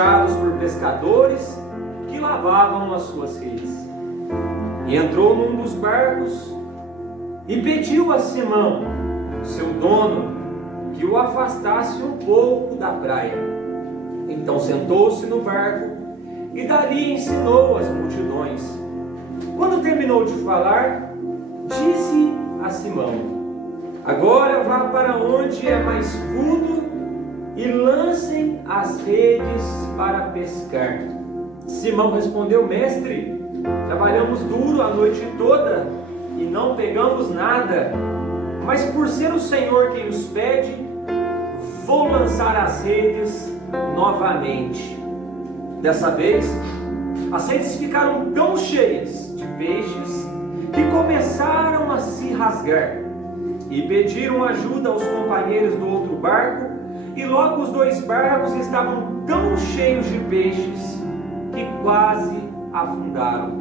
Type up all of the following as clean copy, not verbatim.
puxados por pescadores que lavavam as suas redes. E entrou num dos barcos e pediu a Simão, seu dono, que o afastasse um pouco da praia. Então sentou-se no barco e dali ensinou as multidões. Quando terminou de falar, disse a Simão: agora vá para onde é mais fundo e lancem as redes para pescar. Simão respondeu: mestre, trabalhamos duro a noite toda e não pegamos nada, mas por ser o Senhor quem nos pede, vou lançar as redes novamente. Dessa vez, as redes ficaram tão cheias de peixes que começaram a se rasgar, e pediram ajuda aos companheiros do outro barco, e logo os dois barcos estavam tão cheios de peixes que quase afundaram.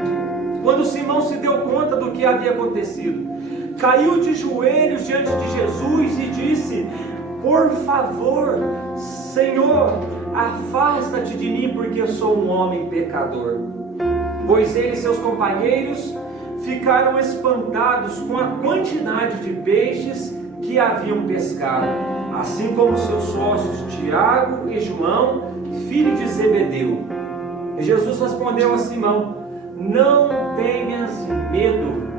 Quando Simão se deu conta do que havia acontecido, caiu de joelhos diante de Jesus e disse: por favor, Senhor, afasta-te de mim, porque eu sou um homem pecador. Pois ele e seus companheiros ficaram espantados com a quantidade de peixes que haviam pescado, assim como seus sócios Tiago e João, filho de Zebedeu. E Jesus respondeu a Simão: não tenhas medo,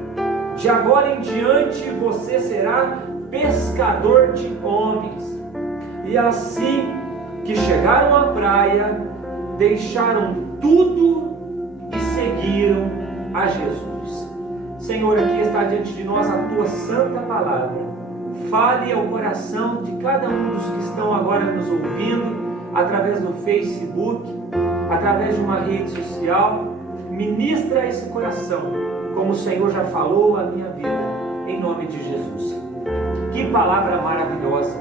de agora em diante você será pescador de homens. E assim que chegaram à praia, deixaram tudo e seguiram a Jesus. Senhor, aqui está diante de nós a tua santa palavra. Fale ao coração de cada um dos que estão agora nos ouvindo, através do Facebook, através de uma rede social. Ministra esse coração, como o Senhor já falou a minha vida, em nome de Jesus. Que palavra maravilhosa!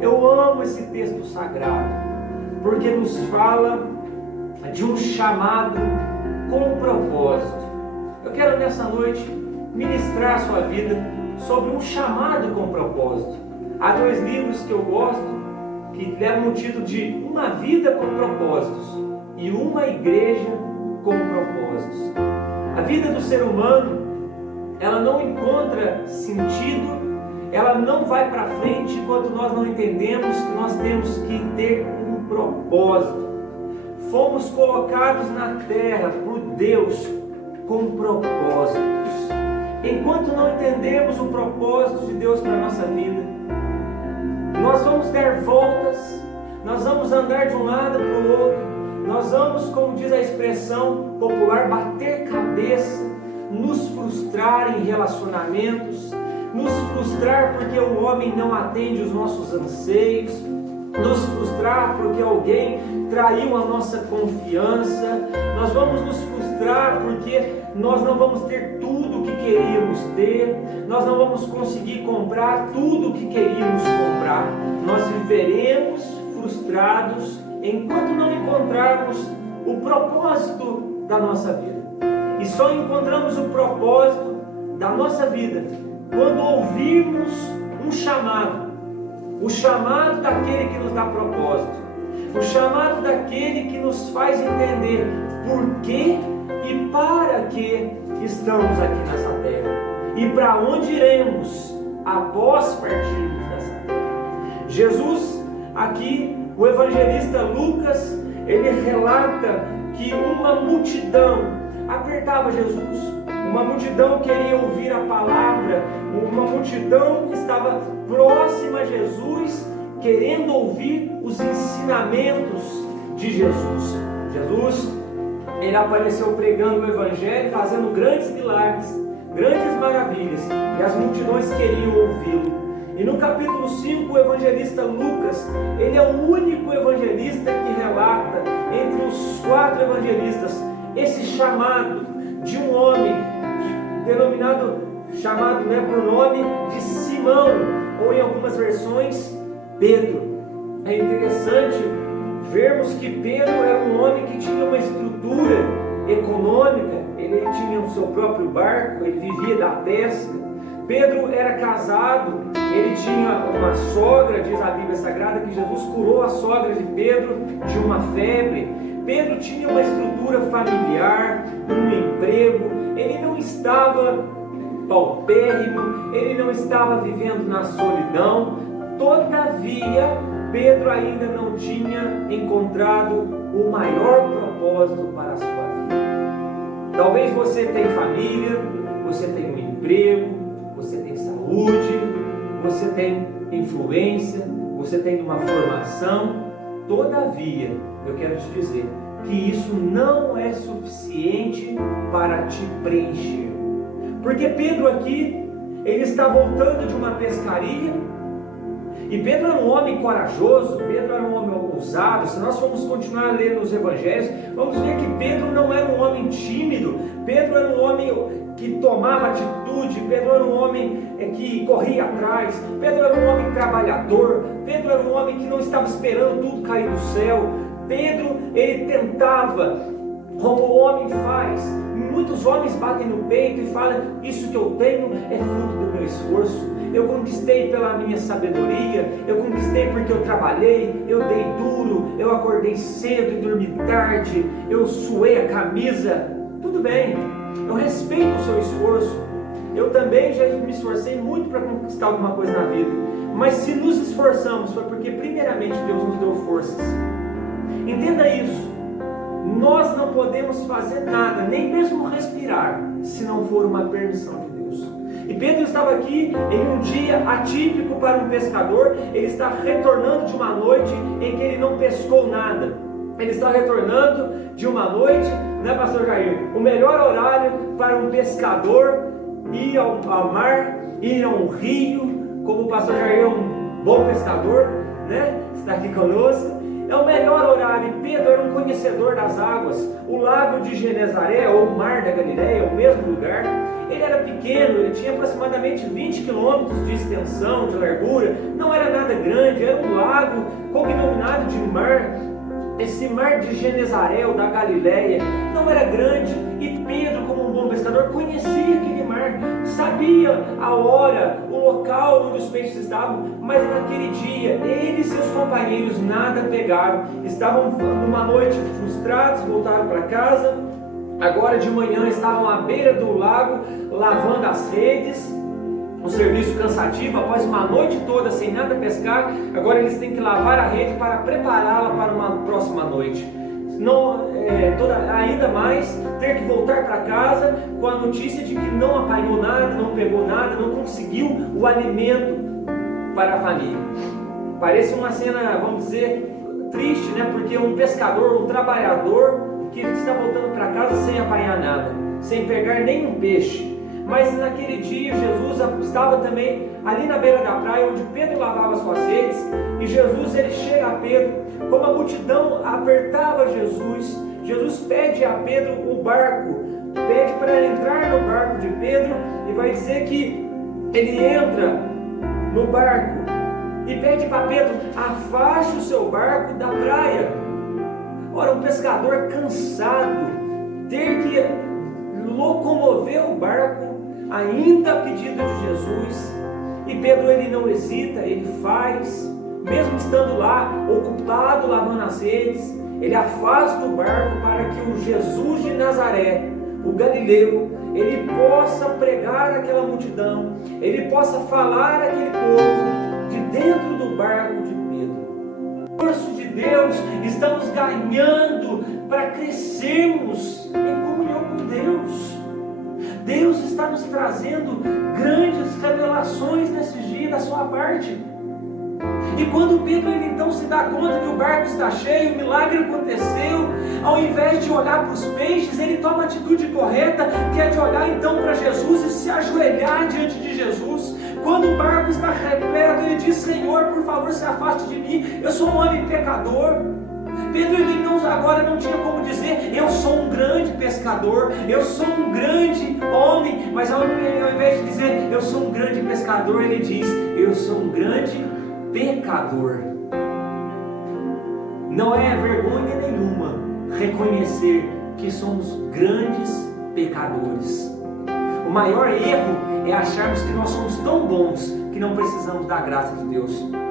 Eu amo esse texto sagrado, porque nos fala de um chamado com propósito. Eu quero nessa noite ministrar a sua vida sobre um chamado com propósito. Há dois livros que eu gosto, que levam o título de Uma Vida com Propósitos e Uma Igreja com Propósitos. A vida do ser humano, ela não encontra sentido, ela não vai para frente enquanto nós não entendemos que nós temos que ter um propósito. Fomos colocados na terra por Deus com propósitos. Enquanto não entendemos o propósito de Deus para a nossa vida, nós vamos dar voltas, nós vamos andar de um lado para o outro, nós vamos, como diz a expressão popular, bater cabeça, nos frustrar em relacionamentos, nos frustrar porque o homem não atende os nossos anseios, nos frustrar porque alguém traiu a nossa confiança, nós vamos nos frustrar porque nós não vamos ter tudo o que queríamos ter, nós não vamos conseguir comprar tudo o que queríamos comprar, nós viveremos frustrados enquanto não encontrarmos o propósito da nossa vida. E só encontramos o propósito da nossa vida quando ouvirmos um chamado, o chamado daquele que nos dá propósito, o chamado daquele que nos faz entender por que e para que estamos aqui nessa terra e para onde iremos após partirmos dessa terra. Jesus, aqui, o evangelista Lucas, ele relata que uma multidão apertava Jesus, uma multidão queria ouvir a palavra, uma multidão estava próxima a Jesus, querendo ouvir os ensinamentos de Jesus. Jesus, ele apareceu pregando o evangelho, fazendo grandes milagres, grandes maravilhas, e as multidões queriam ouvi-lo. E no capítulo 5, o evangelista Lucas, ele é o único evangelista que relata, entre os 4 evangelistas, esse chamado de um homem, chamado por nome de Simão, ou em algumas versões, Pedro. É interessante vermos que Pedro era um homem que tinha uma estrutura econômica, ele tinha o seu próprio barco, ele vivia da pesca, Pedro era casado, ele tinha uma sogra, diz a Bíblia Sagrada, que Jesus curou a sogra de Pedro de uma febre. Pedro tinha uma estrutura familiar, um emprego, ele não estava paupérrimo, ele não estava vivendo na solidão. Todavia, Pedro ainda não tinha encontrado o maior propósito para a sua vida. Talvez você tenha família, você tem um emprego, você tem saúde, você tem influência, você tem uma formação. Todavia, eu quero te dizer que isso não é suficiente para te preencher. Porque Pedro aqui, ele está voltando de uma pescaria, e Pedro era um homem corajoso, Pedro era um homem ousado. Se nós formos continuar a ler nos evangelhos, vamos ver que Pedro não era um homem tímido, Pedro era um homem que tomava atitude, Pedro era um homem que corria atrás, Pedro era um homem trabalhador, Pedro era um homem que não estava esperando tudo cair do céu. Pedro, ele tentava, como o homem faz. Muitos homens batem no peito e falam: isso que eu tenho é fruto do meu esforço, eu conquistei pela minha sabedoria, eu conquistei porque eu trabalhei, eu dei duro, eu acordei cedo e dormi tarde, eu suei a camisa. Tudo bem, eu respeito o seu esforço, eu também já me esforcei muito para conquistar alguma coisa na vida, mas se nos esforçamos foi porque primeiramente Deus nos deu forças. Entenda isso. Nós não podemos fazer nada, nem mesmo respirar, se não for uma permissão de Deus. E Pedro estava aqui em um dia atípico para um pescador. Ele está retornando de uma noite em que ele não pescou nada. Ele está retornando de uma noite, né, pastor Jair? O melhor horário para um pescador ir ao mar, ir a um rio, como o pastor Jair é um bom pescador, né? Está aqui conosco. É o melhor horário. E Pedro era um conhecedor das águas. O lago de Genezaré, ou o mar da Galileia, é o mesmo lugar. Ele era pequeno, ele tinha aproximadamente 20 quilômetros de extensão, de largura. Não era nada grande, era um lago cognominado de mar. Esse mar de Genezaré, ou da Galileia, não era grande. E Pedro, como um bom pescador, conhecia aquele mar, sabia a hora, o local onde os peixes estavam. Mas naquele dia, ele e seus companheiros nada pegaram. Estavam numa noite frustrados, voltaram para casa. Agora de manhã estavam à beira do lago, lavando as redes. Um serviço cansativo, após uma noite toda sem nada pescar. Agora eles têm que lavar a rede para prepará-la para uma próxima noite. Não, ainda mais ter que voltar para casa com a notícia de que não apanhou nada, não pegou nada, não conseguiu o alimento para a família. Parece uma cena, vamos dizer, triste, né? Porque um pescador, um trabalhador que está voltando para casa sem apanhar nada, sem pegar nenhum peixe. Mas naquele dia Jesus estava também ali na beira da praia, onde Pedro lavava suas redes. E Jesus, ele chega a Pedro, como a multidão apertava Jesus, Jesus pede a Pedro o barco, pede para entrar no barco de Pedro, e vai dizer que ele entra no barco e pede para Pedro: afaste o seu barco da praia. Ora, um pescador cansado, ter que locomover o barco, ainda a pedido de Jesus. E Pedro, ele não hesita, ele faz, mesmo estando lá, ocupado lavando as redes, ele afasta o barco para que o Jesus de Nazaré, o Galileu, ele possa pregar aquela multidão, ele possa falar àquele povo de dentro do barco de Pedro. Força de Deus, estamos ganhando para crescermos em comunhão com Deus. Deus está nos trazendo grandes revelações nesses dias da sua parte. E quando Pedro ele então se dá conta que o barco está cheio, o milagre aconteceu, ao invés de olhar para os peixes, ele toma a atitude correta, que é de olhar então para Jesus e se ajoelhar diante de Jesus. Quando o barco está repleto, ele diz: Senhor, por favor, se afaste de mim, eu sou um homem pecador. Pedro ele agora não tinha como dizer: eu sou um grande pescador, eu sou um grande homem, mas ao invés de dizer eu sou um grande pescador, ele diz: eu sou um grande pecador. Não é vergonha nenhuma reconhecer que somos grandes pecadores. O maior erro é acharmos que nós somos tão bons que não precisamos da graça de Deus.